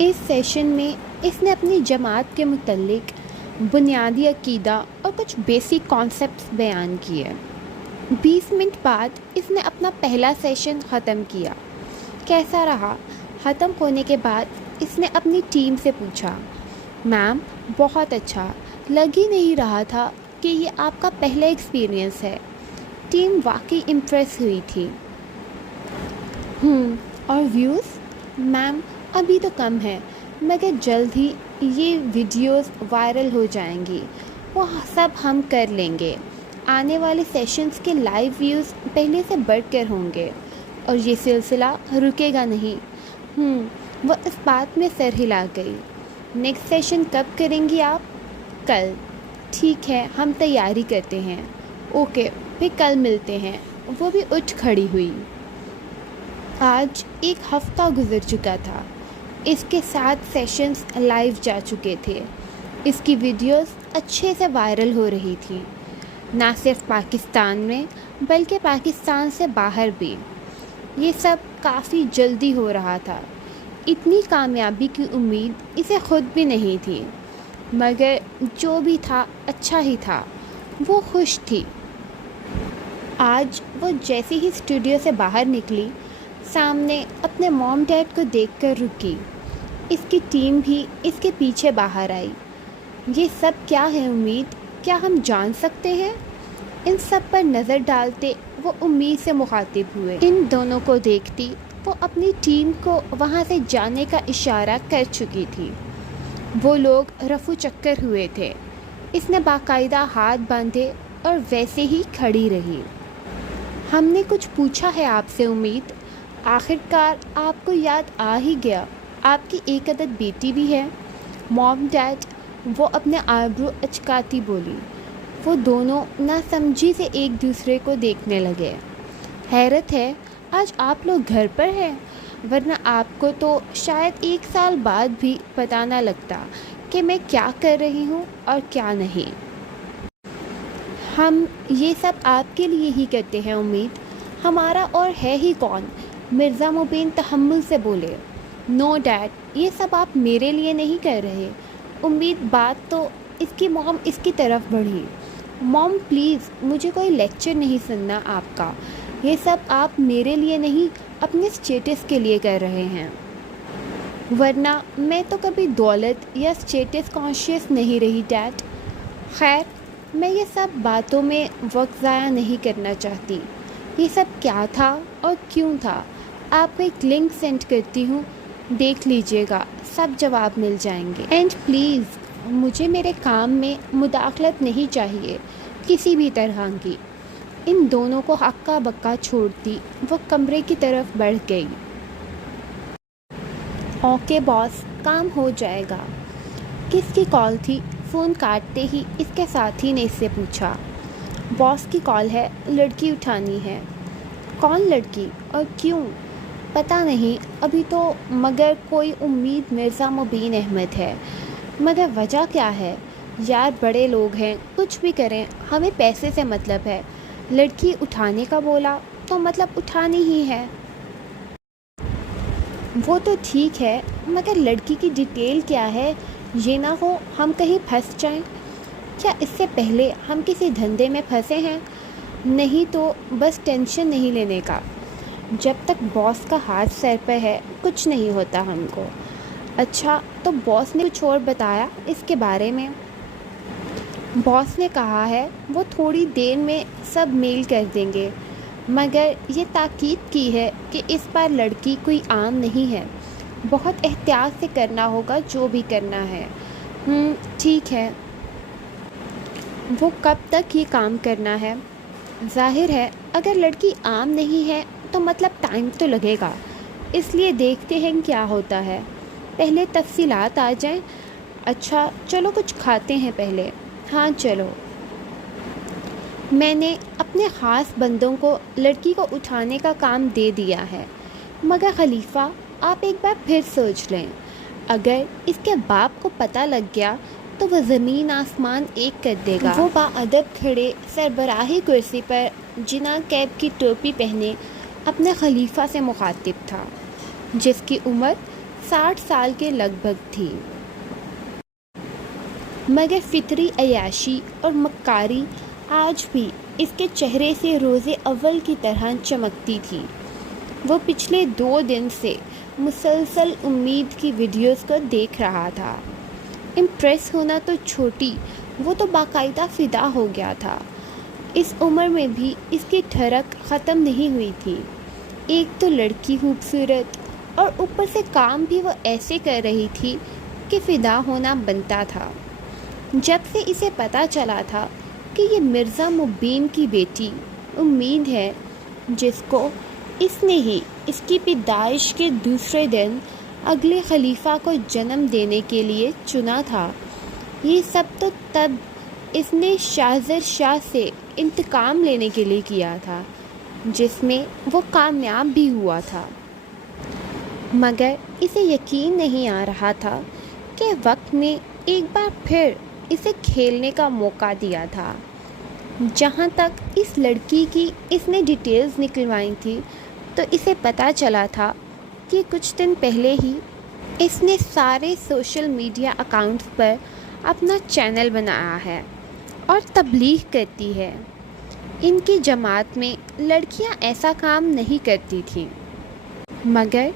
اس session میں اس نے اپنی جماعت کے متعلق بنیادی عقیدہ اور کچھ بیسک کانسیپٹس بیان کیے۔ 20 منٹ بعد اس نے اپنا پہلا سیشن ختم کیا۔ کیسا رہا؟ ختم ہونے کے بعد اس نے اپنی ٹیم سے پوچھا، میم بہت اچھا، لگ ہی نہیں رہا تھا کہ یہ آپ کا پہلا ایکسپیرینس ہے۔ ٹیم واقعی امپریس ہوئی تھی۔ اور ویوز؟ میم ابھی تو کم ہے، مگر جلد ہی یہ ویڈیوز وائرل ہو جائیں گی، وہ سب ہم کر لیں گے۔ آنے والے سیشنز کے لائیو ویوز پہلے سے بڑھ کر ہوں گے اور یہ سلسلہ رکے گا نہیں۔ وہ اس بات میں سر ہلا گئی۔ نیکسٹ سیشن کب کریں گی آپ؟ کل۔ ٹھیک ہے، ہم تیاری کرتے ہیں۔ اوکے، پھر کل ملتے ہیں۔ وہ بھی اٹھ کھڑی ہوئی۔ آج 1 ہفتہ گزر چکا تھا۔ اس کے 7 سیشنز لائیو جا چکے تھے۔ اس کی ویڈیوز اچھے سے وائرل ہو رہی تھیں، نہ صرف پاکستان میں بلکہ پاکستان سے باہر بھی۔ یہ سب کافی جلدی ہو رہا تھا۔ اتنی کامیابی کی امید اسے خود بھی نہیں تھی، مگر جو بھی تھا اچھا ہی تھا۔ وہ خوش تھی۔ آج وہ جیسے ہی اسٹوڈیو سے باہر نکلی، سامنے اپنے موم ڈیڈ کو دیکھ کر رکی۔ اس کی ٹیم بھی اس کے پیچھے باہر آئی۔ یہ سب کیا ہے امید؟ کیا ہم جان سکتے ہیں؟ ان سب پر نظر ڈالتے وہ امید سے مخاطب ہوئے۔ ان دونوں کو دیکھتی وہ اپنی ٹیم کو وہاں سے جانے کا اشارہ کر چکی تھی۔ وہ لوگ رفو چکر ہوئے تھے۔ اس نے باقاعدہ ہاتھ باندھے اور ویسے ہی کھڑی رہی۔ ہم نے کچھ پوچھا ہے آپ سے امید؟ آخرکار آپ کو یاد آ ہی گیا، آپ کی ایک عدد بیٹی بھی ہے۔ موم ڈیڈ، وہ اپنے آئبرو اچکاتی بولی۔ وہ دونوں نہ سمجھی سے ایک دوسرے کو دیکھنے لگے۔ حیرت ہے آج آپ لوگ گھر پر ہیں، ورنہ آپ کو تو شاید 1 سال بعد بھی پتہ نہ لگتا کہ میں کیا کر رہی ہوں اور کیا نہیں۔ ہم یہ سب آپ کے لیے ہی کرتے ہیں امید، ہمارا اور ہے ہی کون؟ مرزا مبین تحمل سے بولے۔ نو ڈیڈ، یہ سب آپ میرے لیے نہیں کر رہے۔ امید بات تو اس کی موم اس کی طرف بڑھی۔ موم پلیز، مجھے کوئی لیکچر نہیں سننا آپ کا، یہ سب آپ میرے لیے نہیں اپنے اسٹیٹس کے لیے کر رہے ہیں، ورنہ میں تو کبھی دولت یا اسٹیٹس کانشیس نہیں رہی ڈیڈ۔ خیر، میں یہ سب باتوں میں وقت ضائع نہیں کرنا چاہتی۔ یہ سب کیا تھا اور کیوں تھا؟ آپ کو ایک لنک سینڈ کرتی ہوں، دیکھ لیجئے گا، سب جواب مل جائیں گے۔ اینڈ پلیز، مجھے میرے کام میں مداخلت نہیں چاہیے کسی بھی طرح کی۔ ان دونوں کو ہکا بکا چھوڑتی وہ کمرے کی طرف بڑھ گئی۔ اوکے باس، کام ہو جائے گا۔ کس کی کال تھی؟ فون کاٹتے ہی اس کے ساتھی نے اس سے پوچھا۔ باس کی کال ہے، لڑکی اٹھانی ہے۔ کون لڑکی اور کیوں؟ پتہ نہیں ابھی تو، مگر کوئی امید مرزا مبین احمد ہے۔ مگر وجہ کیا ہے؟ یار بڑے لوگ ہیں، کچھ بھی کریں، ہمیں پیسے سے مطلب ہے۔ لڑکی اٹھانے کا بولا تو مطلب اٹھانی ہی ہے۔ وہ تو ٹھیک ہے، مگر لڑکی کی ڈیٹیل کیا ہے؟ یہ نہ ہو ہم کہیں پھنس جائیں۔ کیا اس سے پہلے ہم کسی دھندے میں پھنسے ہیں؟ نہیں تو بس ٹینشن نہیں لینے کا۔ جب تک باس کا ہاتھ سر پہ ہے کچھ نہیں ہوتا ہم کو۔ اچھا، تو باس نے کچھ اور بتایا اس کے بارے میں؟ باس نے کہا ہے وہ تھوڑی دیر میں سب میل کر دیں گے، مگر یہ تاکید کی ہے کہ اس بار لڑکی کوئی عام نہیں ہے، بہت احتیاط سے کرنا ہوگا جو بھی کرنا ہے۔ ٹھیک ہے۔ وہ کب تک یہ کام کرنا ہے؟ ظاہر ہے اگر لڑکی عام نہیں ہے تو مطلب ٹائم تو لگے گا، اس لیے دیکھتے ہیں کیا ہوتا ہے، پہلے تفصیلات آ جائیں۔ اچھا چلو کچھ کھاتے ہیں پہلے۔ ہاں چلو۔ میں نے اپنے خاص بندوں کو لڑکی کو اٹھانے کا کام دے دیا ہے، مگر خلیفہ آپ ایک بار پھر سوچ لیں، اگر اس کے باپ کو پتہ لگ گیا تو وہ زمین آسمان ایک کر دے گا۔ وہ باادب کھڑے سربراہی کرسی پر جنا کیپ کی ٹوپی پہنے اپنے خلیفہ سے مخاطب تھا، جس کی عمر 60 سال کے لگ بھگ تھی، مگر فطری عیاشی اور مکاری آج بھی اس کے چہرے سے روز اول کی طرح چمکتی تھی۔ وہ پچھلے 2 دن سے مسلسل امید کی ویڈیوز کو دیکھ رہا تھا۔ امپریس ہونا تو چھوٹی، وہ تو باقاعدہ فدا ہو گیا تھا۔ اس عمر میں بھی اس کی ٹھڑک ختم نہیں ہوئی تھی۔ ایک تو لڑکی خوبصورت، اور اوپر سے کام بھی وہ ایسے کر رہی تھی کہ فدا ہونا بنتا تھا۔ جب سے اسے پتہ چلا تھا کہ یہ مرزا مبین کی بیٹی امید ہے، جس کو اس نے ہی اس کی پیدائش کے دوسرے دن اگلے خلیفہ کو جنم دینے کے لیے چنا تھا، یہ سب تو تب اس نے شاہزر شاہ سے انتقام لینے کے لیے کیا تھا، جس میں وہ کامیاب بھی ہوا تھا۔ مگر اسے یقین نہیں آ رہا تھا کہ وقت نے ایک بار پھر اسے کھیلنے کا موقع دیا تھا۔ جہاں تک اس لڑکی کی اس نے ڈیٹیلز نکلوائی تھی، تو اسے پتہ چلا تھا کہ کچھ دن پہلے ہی اس نے سارے سوشل میڈیا اکاؤنٹس پر اپنا چینل بنایا ہے اور تبلیغ کرتی ہے۔ ان کی جماعت میں لڑکیاں ایسا کام نہیں کرتی تھیں، مگر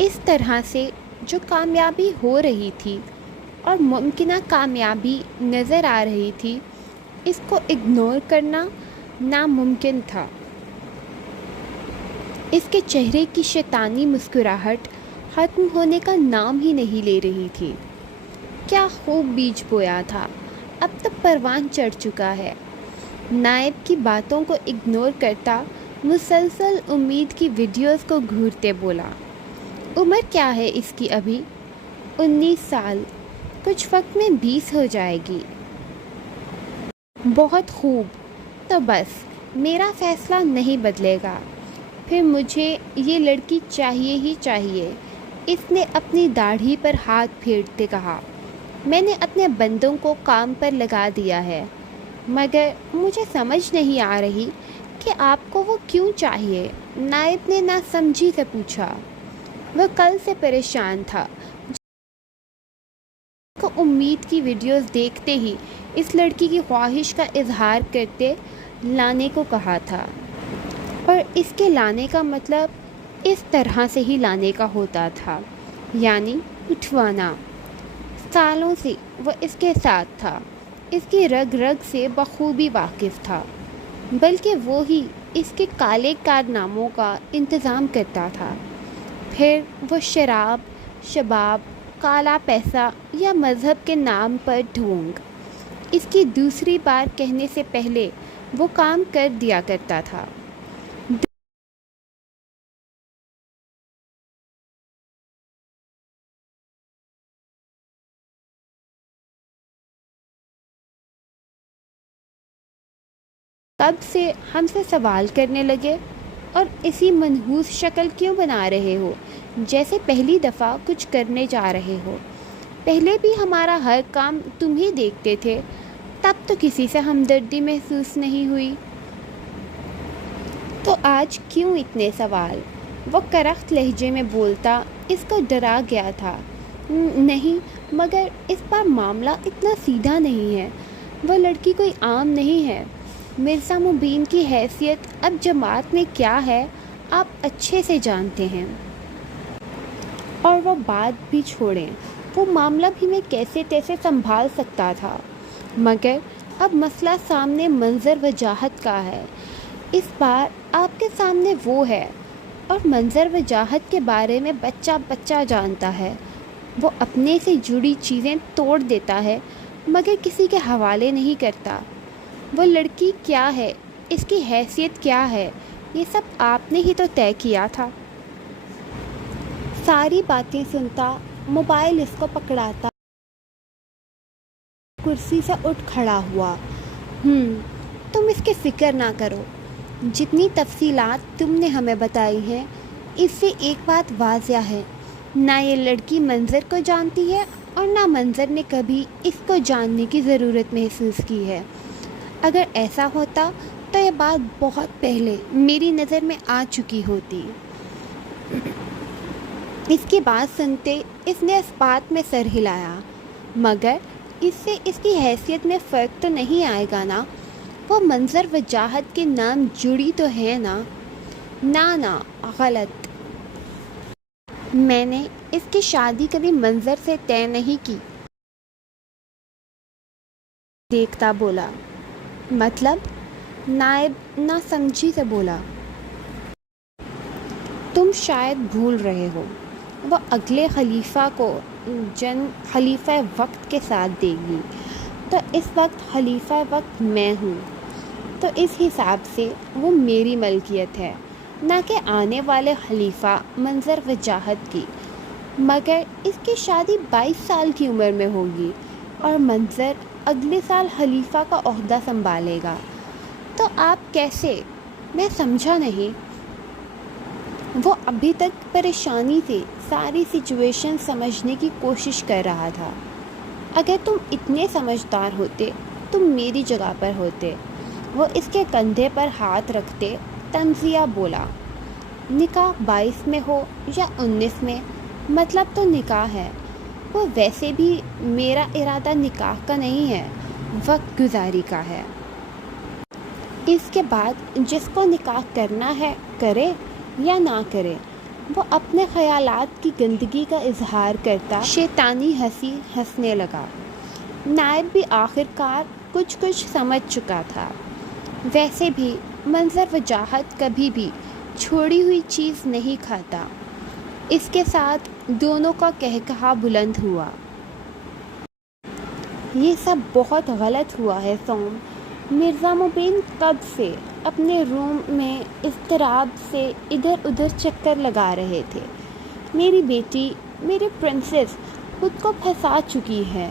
اس طرح سے جو کامیابی ہو رہی تھی اور ممکنہ کامیابی نظر آ رہی تھی، اس کو اگنور کرنا ناممکن تھا۔ اس کے چہرے کی شیطانی مسکراہٹ ختم ہونے کا نام ہی نہیں لے رہی تھی۔ کیا خوب بیج بویا تھا، اب تو پروان چڑھ چکا ہے۔ نائب کی باتوں کو اگنور کرتا مسلسل امید کی ویڈیوز کو گھورتے بولا، عمر کیا ہے اس کی ابھی؟ 19 سال، کچھ وقت میں 20 ہو جائے گی۔ بہت خوب، تو بس میرا فیصلہ نہیں بدلے گا، پھر مجھے یہ لڑکی چاہیے ہی چاہیے۔ اس نے اپنی داڑھی پر ہاتھ پھیرتے کہا، میں نے اپنے بندوں کو کام پر لگا دیا ہے، مگر مجھے سمجھ نہیں آ رہی کہ آپ کو وہ کیوں چاہیے؟ نائب نے ناسمجھی سے پوچھا۔ وہ کل سے پریشان تھا، کو امید کی ویڈیوز دیکھتے ہی اس لڑکی کی خواہش کا اظہار کرتے لانے کو کہا تھا، اور اس کے لانے کا مطلب اس طرح سے ہی لانے کا ہوتا تھا، یعنی اٹھوانا۔ سالوں سے وہ اس کے ساتھ تھا، اس کی رگ رگ سے بخوبی واقف تھا، بلکہ وہ ہی اس کے کالے کارناموں کا انتظام کرتا تھا۔ پھر وہ شراب، شباب، کالا پیسہ یا مذہب کے نام پر ڈھونگ، اس کی دوسری بار کہنے سے پہلے وہ کام کر دیا کرتا تھا۔ تب سے ہم سے سوال کرنے لگے، اور اسی منحوس شکل کیوں بنا رہے ہو، جیسے پہلی دفعہ کچھ کرنے جا رہے ہو؟ پہلے بھی ہمارا ہر کام تم ہی دیکھتے تھے، تب تو کسی سے ہمدردی محسوس نہیں ہوئی، تو آج کیوں اتنے سوال؟ وہ کرخت لہجے میں بولتا اس کو ڈرا گیا تھا۔ نہیں، مگر اس بار معاملہ اتنا سیدھا نہیں ہے، وہ لڑکی کوئی عام نہیں ہے۔ مرزا مبین کی حیثیت اب جماعت میں کیا ہے آپ اچھے سے جانتے ہیں، اور وہ بات بھی چھوڑیں، وہ معاملہ بھی میں کیسے تیسے سنبھال سکتا تھا، مگر اب مسئلہ سامنے منظر وجاہت کا ہے۔ اس بار آپ کے سامنے وہ ہے، اور منظر وجاہت کے بارے میں بچہ بچہ جانتا ہے۔ وہ اپنے سے جڑی چیزیں توڑ دیتا ہے، مگر کسی کے حوالے نہیں کرتا۔ وہ لڑکی کیا ہے، اس کی حیثیت کیا ہے، یہ سب آپ نے ہی تو طے کیا تھا۔ ساری باتیں سنتا، موبائل اس کو پکڑاتا، کرسی سے اٹھ کھڑا ہوا۔ تم اس کی فکر نہ کرو، جتنی تفصیلات تم نے ہمیں بتائی ہیں، اس سے ایک بات واضح ہے، نہ یہ لڑکی منظر کو جانتی ہے، اور نہ منظر نے کبھی اس کو جاننے کی ضرورت محسوس کی ہے۔ اگر ایسا ہوتا تو یہ بات بہت پہلے میری نظر میں آ چکی ہوتی۔ اس کی بات سنتے اس نے اس بات میں سر ہلایا، مگر اس سے اس کی حیثیت میں فرق تو نہیں آئے گا نا؟ وہ منظر وجاہت کے نام جڑی تو ہے نا؟ نا غلط، میں نے اس کی شادی کبھی منظر سے طے نہیں کی، دیکھتا بولا۔ مطلب؟ نائب نہ سمجھی سے بولا۔ تم شاید بھول رہے ہو، وہ اگلے خلیفہ کو خلیفہ وقت کے ساتھ دے گی، تو اس وقت خلیفہ وقت میں ہوں، تو اس حساب سے وہ میری ملکیت ہے، نہ کہ آنے والے خلیفہ منظر وجاہت کی۔ مگر اس کی شادی 22 سال کی عمر میں ہوگی اور منظر اگلے سال خلیفہ کا عہدہ سنبھالے گا، تو آپ کیسے؟ میں سمجھا نہیں۔ وہ ابھی تک پریشانی سے ساری سچویشن سمجھنے کی کوشش کر رہا تھا۔ اگر تم اتنے سمجھدار ہوتے تم میری جگہ پر ہوتے۔ وہ اس کے کندھے پر ہاتھ رکھتے تنزیہ بولا۔ نکاح 22 میں ہو یا 19 میں، مطلب تو نکاح ہے۔ وہ ویسے بھی میرا ارادہ نکاح کا نہیں ہے، وقت گزاری کا ہے۔ اس کے بعد جس کو نکاح کرنا ہے کرے یا نہ کرے۔ وہ اپنے خیالات کی گندگی کا اظہار کرتا شیطانی ہنسی ہنسنے لگا۔ نائب بھی آخرکار کچھ سمجھ چکا تھا۔ ویسے بھی منظر وجاہت کبھی بھی چھوڑی ہوئی چیز نہیں کھاتا۔ اس کے ساتھ دونوں کا قہقہا بلند ہوا۔ یہ سب بہت غلط ہوا ہے سوم۔ مرزا مبین کب سے اپنے روم میں اضطراب سے ادھر ادھر چکر لگا رہے تھے۔ میری بیٹی، میری پرنسس خود کو پھنسا چکی ہے،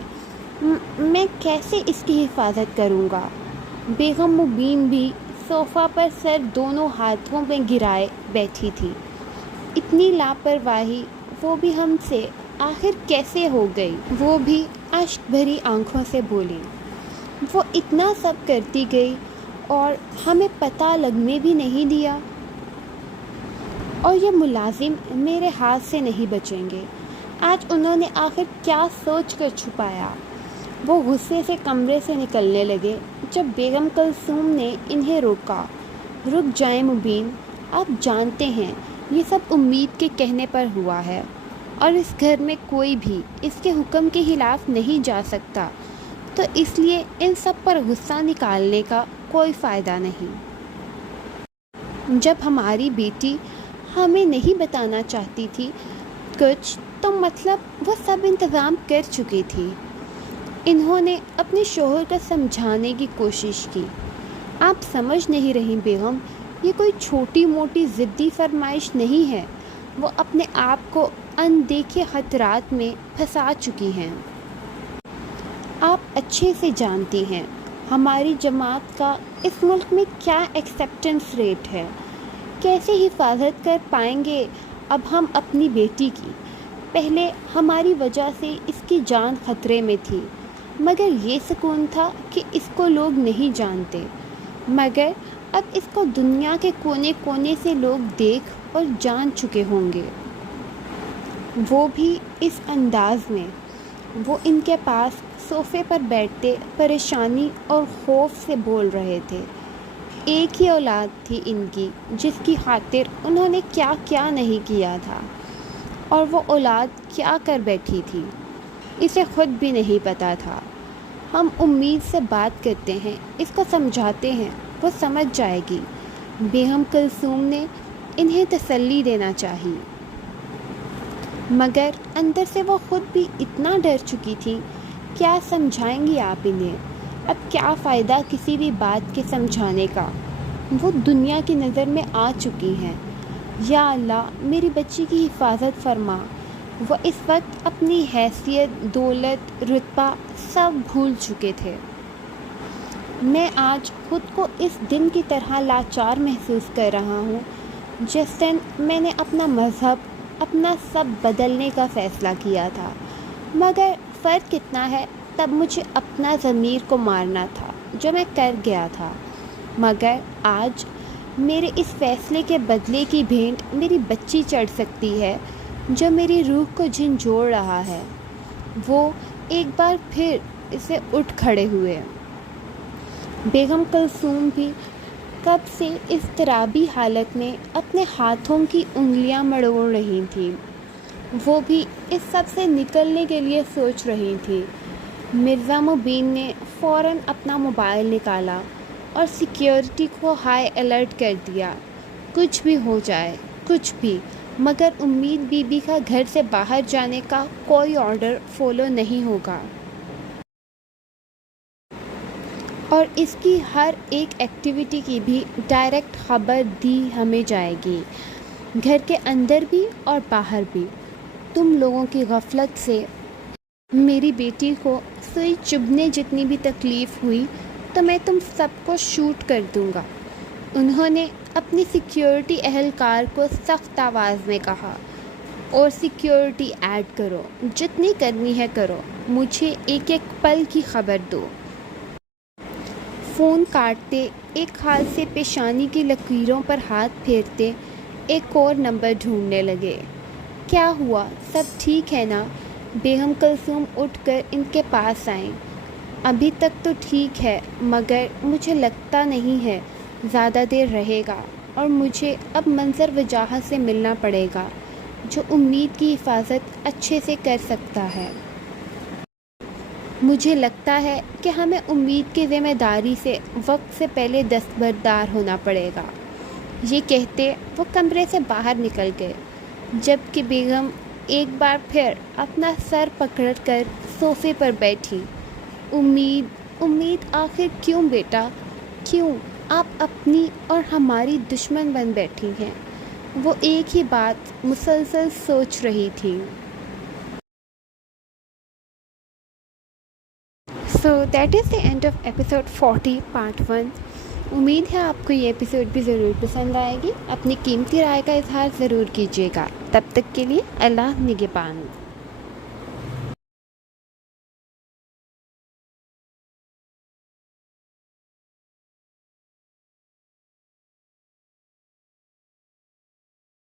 میں کیسے اس کی حفاظت کروں گا؟ بیگم مبین بھی صوفہ پر سر دونوں ہاتھوں میں گرائے بیٹھی تھی۔ اتنی لاپرواہی وہ بھی ہم سے آخر کیسے ہو گئی؟ وہ بھی اشک بھری آنکھوں سے بولی۔ وہ اتنا سب کرتی گئی اور ہمیں پتہ لگنے بھی نہیں دیا، اور یہ ملازم میرے ہاتھ سے نہیں بچیں گے۔ آج انہوں نے آخر کیا سوچ کر چھپایا؟ وہ غصے سے کمرے سے نکلنے لگے جب بیگم کلثوم نے انہیں روکا۔ رک جائیں مبین، آپ جانتے ہیں یہ سب امید کے کہنے پر ہوا ہے، اور اس گھر میں کوئی بھی اس کے حکم کے خلاف نہیں جا سکتا، تو اس لیے ان سب پر غصہ نکالنے کا کوئی فائدہ نہیں۔ جب ہماری بیٹی ہمیں نہیں بتانا چاہتی تھی کچھ، تو مطلب وہ سب انتظام کر چکی تھی۔ انہوں نے اپنے شوہر کو سمجھانے کی کوشش کی۔ آپ سمجھ نہیں رہی بیگم، یہ کوئی چھوٹی موٹی ضدی فرمائش نہیں ہے، وہ اپنے آپ کو اندیکھے خطرات میں پھنسا چکی ہیں۔ آپ اچھے سے جانتی ہیں ہماری جماعت کا اس ملک میں کیا ایکسیپٹنس ریٹ ہے۔ کیسے حفاظت کر پائیں گے اب ہم اپنی بیٹی کی؟ پہلے ہماری وجہ سے اس کی جان خطرے میں تھی، مگر یہ سکون تھا کہ اس کو لوگ نہیں جانتے، مگر اب اس کو دنیا کے کونے کونے سے لوگ دیکھ اور جان چکے ہوں گے۔ وہ بھی اس انداز میں۔ وہ ان کے پاس صوفے پر بیٹھتے پریشانی اور خوف سے بول رہے تھے۔ ایک ہی اولاد تھی ان کی، جس کی خاطر انہوں نے کیا کیا نہیں کیا تھا، اور وہ اولاد کیا کر بیٹھی تھی اسے خود بھی نہیں پتا تھا۔ ہم امید سے بات کرتے ہیں، اس کو سمجھاتے ہیں، وہ سمجھ جائے گی۔ بیگم کلثوم نے انہیں تسلی دینا چاہی، مگر اندر سے وہ خود بھی اتنا ڈر چکی تھی۔ کیا سمجھائیں گی آپ انہیں؟ اب کیا فائدہ کسی بھی بات کے سمجھانے کا؟ وہ دنیا کی نظر میں آ چکی ہیں۔ یا اللہ میری بچی کی حفاظت فرما۔ وہ اس وقت اپنی حیثیت، دولت، رتبہ سب بھول چکے تھے۔ میں آج خود کو اس دن کی طرح لاچار محسوس کر رہا ہوں جس دن میں نے اپنا مذہب، اپنا سب بدلنے کا فیصلہ کیا تھا، مگر فرق کتنا ہے، تب مجھے اپنا ضمیر کو مارنا تھا جو میں کر گیا تھا، مگر آج میرے اس فیصلے کے بدلے کی بھینٹ میری بچی چڑھ سکتی ہے جو میری روح کو جھنجھوڑ رہا ہے۔ وہ ایک بار پھر اسے اٹھ کھڑے ہوئے۔ بیگم کلثوم بھی کب سے اضطرابی حالت میں اپنے ہاتھوں کی انگلیاں مڑوڑ رہی تھیں۔ وہ بھی اس سب سے نکلنے کے لیے سوچ رہی تھی۔ مرزا مبین نے فوراً اپنا موبائل نکالا اور سیکیورٹی کو ہائی الرٹ کر دیا۔ کچھ بھی ہو جائے، کچھ بھی، مگر امید بی بی کا گھر سے باہر جانے کا کوئی آرڈر فالو نہیں ہوگا، اور اس کی ہر ایک ایکٹیویٹی کی بھی ڈائریکٹ خبر دی ہمیں جائے گی، گھر کے اندر بھی اور باہر بھی۔ تم لوگوں کی غفلت سے میری بیٹی کو سوئی چبھنے جتنی بھی تکلیف ہوئی تو میں تم سب کو شوٹ کر دوں گا۔ انہوں نے اپنی سیکیورٹی اہلکار کو سخت آواز میں کہا، اور سیکیورٹی ایڈ کرو، جتنی کرنی ہے کرو، مجھے ایک ایک پل کی خبر دو۔ فون کاٹتے ایک ہاتھ سے پیشانی کی لکیروں پر ہاتھ پھیرتے ایک اور نمبر ڈھونڈنے لگے۔ کیا ہوا، سب ٹھیک ہے نا؟ بیگم کلثوم اٹھ کر ان کے پاس آئیں۔ ابھی تک تو ٹھیک ہے، مگر مجھے لگتا نہیں ہے زیادہ دیر رہے گا، اور مجھے اب منظر وجاہت سے ملنا پڑے گا جو امید کی حفاظت اچھے سے کر سکتا ہے۔ مجھے لگتا ہے کہ ہمیں امید کی ذمہ داری سے وقت سے پہلے دستبردار ہونا پڑے گا۔ یہ کہتے وہ کمرے سے باہر نکل گئے، جبکہ بیگم ایک بار پھر اپنا سر پکڑ کر صوفے پر بیٹھی۔ امید آخر کیوں بیٹا، کیوں آپ اپنی اور ہماری دشمن بن بیٹھی ہیں؟ وہ ایک ہی بات مسلسل سوچ رہی تھی۔ So that is the end of episode 40 part 1۔ امید ہے آپ کو یہ ایپیسوڈ بھی ضرور پسند آئے گی۔ اپنی قیمتی رائے کا اظہار ضرور کیجیے گا۔ تب تک کے لیے اللہ نگہبان۔